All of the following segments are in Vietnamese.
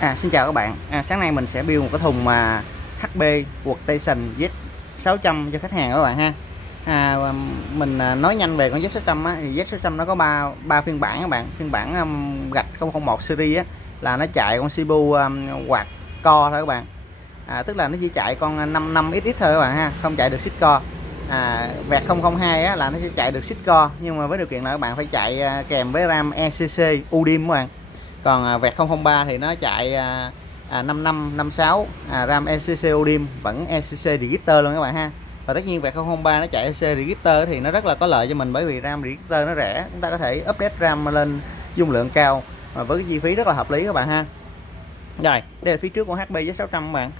Xin chào các bạn. Sáng nay mình sẽ build một cái thùng HP Workstation Z600 cho khách hàng các bạn ha. Mình nói nhanh về con Z600 á, thì Z600 nó có ba phiên bản các bạn. Phiên bản gạch 001 series á, là nó chạy con CPU quad core thôi các bạn. Tức là nó chỉ chạy con 55XX thôi các bạn ha, không chạy được 6 core. Vẹt 002 á, là nó sẽ chạy được 6 core, nhưng mà với điều kiện là các bạn phải chạy kèm với RAM ECC UDIMM các bạn. Còn vẹt 003 thì nó chạy 5556 RAM ECC UDIMM, vẫn ECC Register luôn các bạn ha. Và tất nhiên vẹt 003 nó chạy ECC Register thì nó rất là có lợi cho mình, bởi vì RAM Register nó rẻ, chúng ta có thể update RAM lên dung lượng cao và với cái chi phí rất là hợp lý các bạn ha. Rồi, đây là phía trước của HP Z600 các bạn.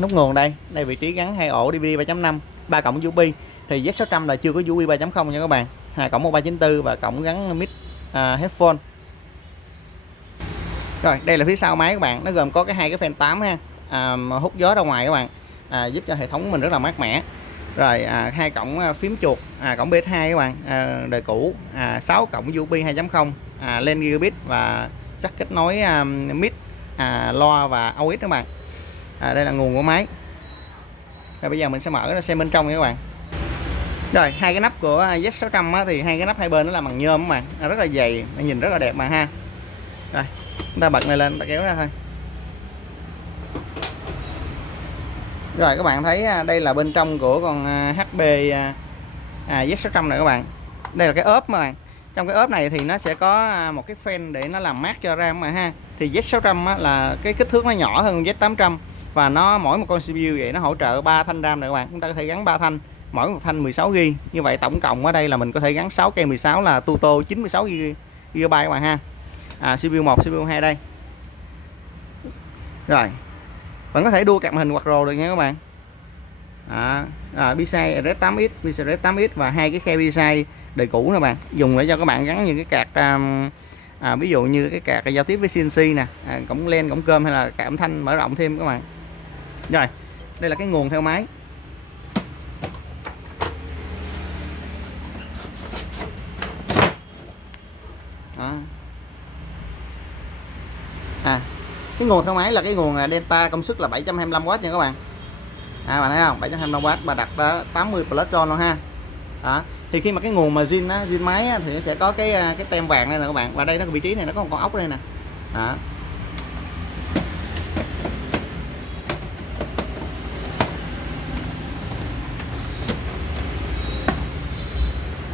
Nút nguồn đây vị trí gắn 2 ổ DVD 3.5, 3 cổng USB. Thì Z600 là chưa có USB 3.0 nha các bạn. Cổng 1394 và cổng gắn mic headphone. Rồi, đây là phía sau máy các bạn, nó gồm có hai cái fan 8 ha, hút gió ra ngoài các bạn, giúp cho hệ thống của mình rất là mát mẻ. Rồi, hai cổng phím chuột, cổng PS2 các bạn, đời cũ, 6 cổng USB 2.0, lên gigabit và jack kết nối mic, loa và aux các bạn. Đây là nguồn của máy. Rồi bây giờ mình sẽ mở ra xem bên trong nha các bạn. Rồi, hai cái nắp của Z600 á, thì hai cái nắp hai bên nó làm bằng nhôm các bạn, rất là dày, nhìn rất là đẹp mà ha. Rồi, chúng ta bật này lên, ta kéo ra thôi. Rồi các bạn thấy đây là bên trong của con HP Z600 này các bạn. Đây là cái ốp mà bạn. Trong cái ốp này thì nó sẽ có một cái fan để nó làm mát cho RAM mà ha. Thì Z600 á, là cái kích thước nó nhỏ hơn Z800 và nó mỗi một con CPU vậy nó hỗ trợ 3 thanh RAM này các bạn. Chúng ta có thể gắn 3 thanh, mỗi một thanh 16GB. Như vậy tổng cộng ở đây là mình có thể gắn 6 cây 16 là total 96GB các bạn ha. CPU 1, CPU 2 đây. Rồi, vẫn có thể đua card màn hình quad được nha các bạn. PCI RS8X, PCI RS8X và hai cái khe PCI đời cũ nè bạn, dùng để cho các bạn gắn những cái card ví dụ như cái card giao tiếp với CNC nè, cổng len, cổng cơm hay là card âm thanh mở rộng thêm các bạn. Rồi, đây là cái nguồn theo máy. Cái nguồn theo máy là cái nguồn Delta, công suất là 725W nha các bạn. Bạn thấy không, 725W và đặt 80 Pluston luôn ha. Thì khi mà cái nguồn mà zin máy á, thì nó sẽ có cái tem vàng đây nè các bạn, và đây nó vị trí này nó có một con ốc đây nè.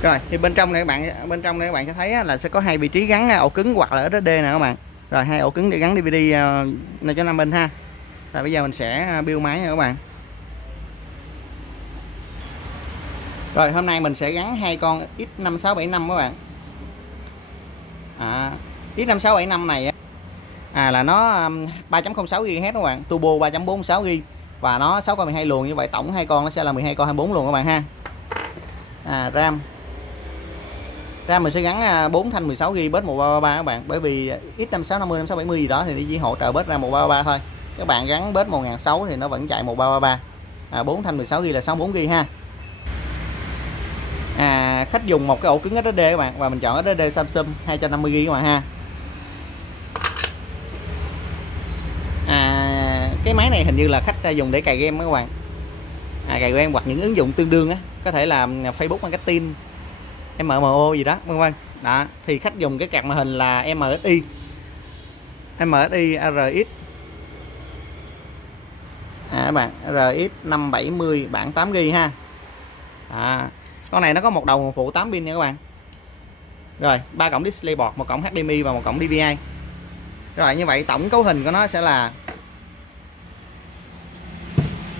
Rồi, thì bên trong này các bạn sẽ thấy là sẽ có hai vị trí gắn ổ cứng hoặc là SSD nè các bạn. Rồi, hai ổ cứng để gắn DVD 5.5 inch ha. Rồi bây giờ mình sẽ build máy nha các bạn. Rồi, hôm nay mình sẽ gắn hai con X5675 các bạn. X5675 này là nó 3.06 GHz các bạn, turbo 3.46 GB và nó 6 con 12 luồng, như vậy tổng hai con nó sẽ là 12 con 24 luồng các bạn ha. RAM mình sẽ gắn 4 thanh 16 GB bớt 1333 các bạn, bởi vì X5650 5670 gì đó thì nó chỉ hỗ trợ bớt RAM 1333 thôi. Các bạn gắn bớt 1600 thì nó vẫn chạy 1333. 4 thanh 16 GB là 64 GB ha. Khách dùng một cái ổ cứng SSD các bạn, và mình chọn SSD Samsung 250 GB các bạn ha. Cái máy này hình như là khách dùng để cài game các bạn, cài game hoặc những ứng dụng tương đương á, có thể là Facebook Marketing, MMO gì đó vân vân. Đó, thì khách dùng cái card màn hình là MSI RX các bạn, RX 570 bản 8GB ha. Con này nó có một đầu nguồn phụ 8 pin nha các bạn. Rồi, 3 cổng DisplayPort, một cổng HDMI và một cổng DVI. Rồi, như vậy tổng cấu hình của nó sẽ là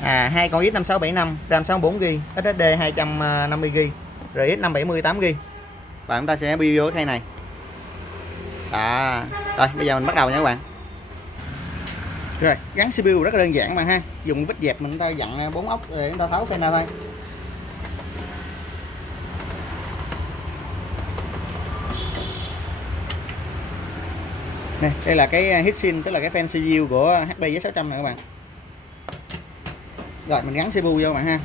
hai con X5675, RAM 64GB, SSD 250GB, RX 570 8GB. Và chúng ta sẽ build vô cái khay này. Rồi, bây giờ mình bắt đầu nha các bạn. Rồi, gắn CPU rất là đơn giản các bạn ha. Dùng vít dẹp mình ta dặn 4 ốc để chúng ta tháo khay ra thôi. Này, đây là cái heatsink, tức là cái fan CPU của HP Z600 này các bạn. Rồi, mình gắn CPU vô các bạn ha.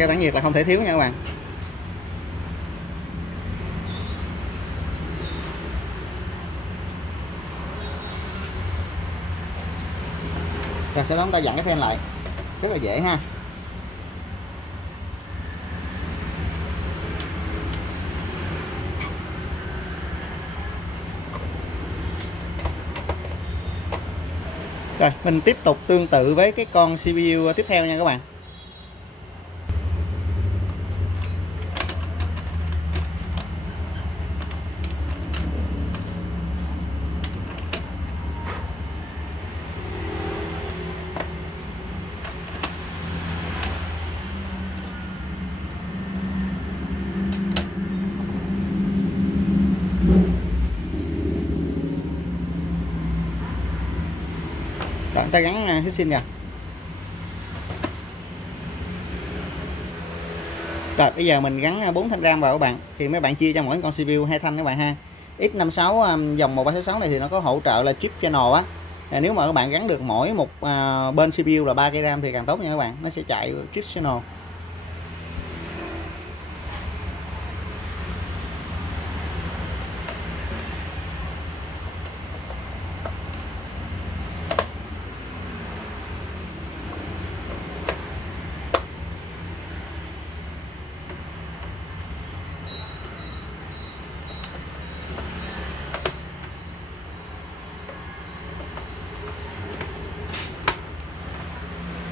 keo tản nhiệt là không thể thiếu nha các bạn. Rồi sau đó chúng ta dặn cái fan lại, rất là dễ ha. Rồi mình tiếp tục tương tự với cái con CPU tiếp theo nha các bạn. Rồi ta gắn hết xin rồi. Rồi bây giờ mình gắn 4 thanh RAM vào các bạn. Thì mấy bạn chia cho mỗi con CPU 2 thanh các bạn ha. X56 dòng 1366 này thì nó có hỗ trợ là chip channel á. Nếu mà các bạn gắn được mỗi một bên CPU là 3 cây RAM thì càng tốt nha các bạn. Nó sẽ chạy chip channel.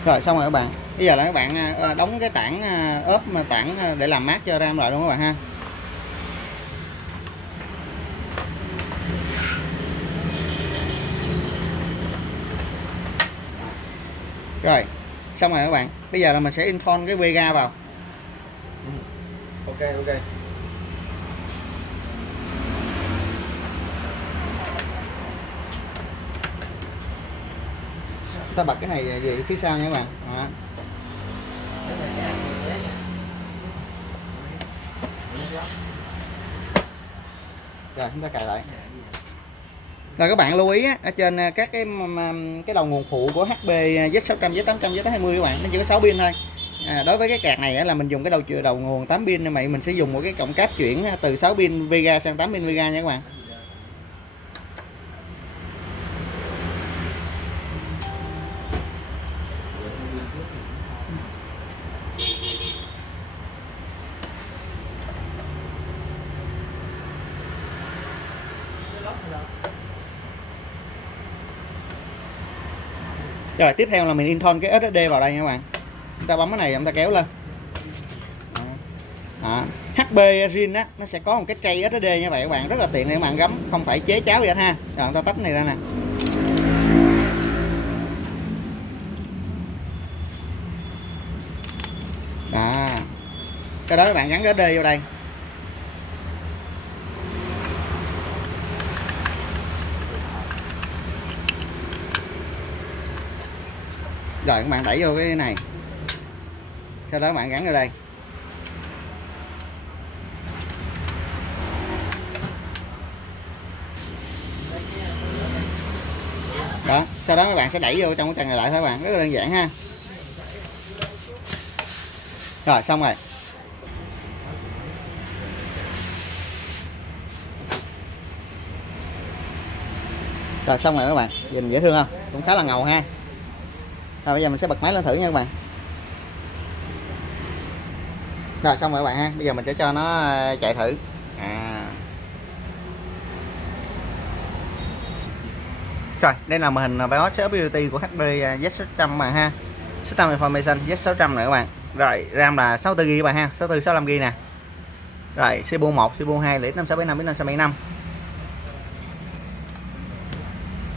Rồi xong rồi các bạn. Bây giờ là các bạn đóng cái tảng ốp mà tảng để làm mát cho RAM lại luôn các bạn ha. Rồi xong rồi các bạn. Bây giờ là mình sẽ install cái Vega vào. Ok. Ta bật cái này về phía sau nha các bạn. Đó. Rồi chúng ta cài lại. Rồi các bạn lưu ý á, ở trên các cái đầu nguồn phụ của HP Z600, Z800, Z820 các bạn, nó chỉ có 6 pin thôi. Đối với cái card này á, là mình dùng cái đầu nguồn 8 pin, nhưng mà mình sẽ dùng một cái cổng cáp chuyển từ 6 pin Vega sang 8 pin Vega nha các bạn. Rồi tiếp theo là mình install cái SSD vào đây nha các bạn. Chúng ta bấm cái này, chúng ta kéo lên. Đó. HP Rin á, nó sẽ có một cái tray SSD như vậy các bạn, rất là tiện để các bạn gắm, không phải chế cháo gì hết ha. Rồi chúng ta tách này ra nè. Đó. Cái đó các bạn gắn cái SSD vô đây. Rồi các bạn đẩy vô cái này. Sau đó các bạn gắn vô đây. Đó, sau đó các bạn sẽ đẩy vô trong cái cần này lại thôi các bạn, rất là đơn giản ha. Rồi xong rồi. Rồi xong rồi các bạn, nhìn dễ thương không? Cũng khá là ngầu ha. Rồi bây giờ mình sẽ bật máy lên thử nha các bạn. Rồi xong rồi các bạn ha. Bây giờ mình sẽ cho nó chạy thử. Rồi, đây là màn hình BIOS Beauty của HP Z600 mà ha. System Information Z600 này các bạn. Rồi, RAM là 64GB bạn ha, 64 65GB nè. Rồi, CPU 1, CPU 2 là X5675 X5675.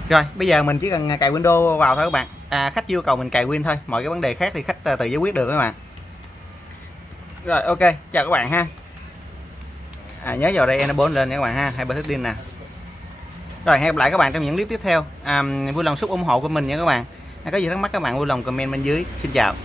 Rồi, bây giờ mình chỉ cần cài Windows vào thôi các bạn. Khách yêu cầu mình cài Win thôi, mọi cái vấn đề khác thì khách tự giải quyết được các bạn. Rồi, ok, chào các bạn ha. Nhớ vào đây N4 lên nha các bạn ha, Hyperthreading nè. Rồi hẹn gặp lại các bạn trong những clip tiếp theo. Vui lòng giúp ủng hộ của mình nha các bạn. Có gì thắc mắc các bạn vui lòng comment bên dưới. Xin chào.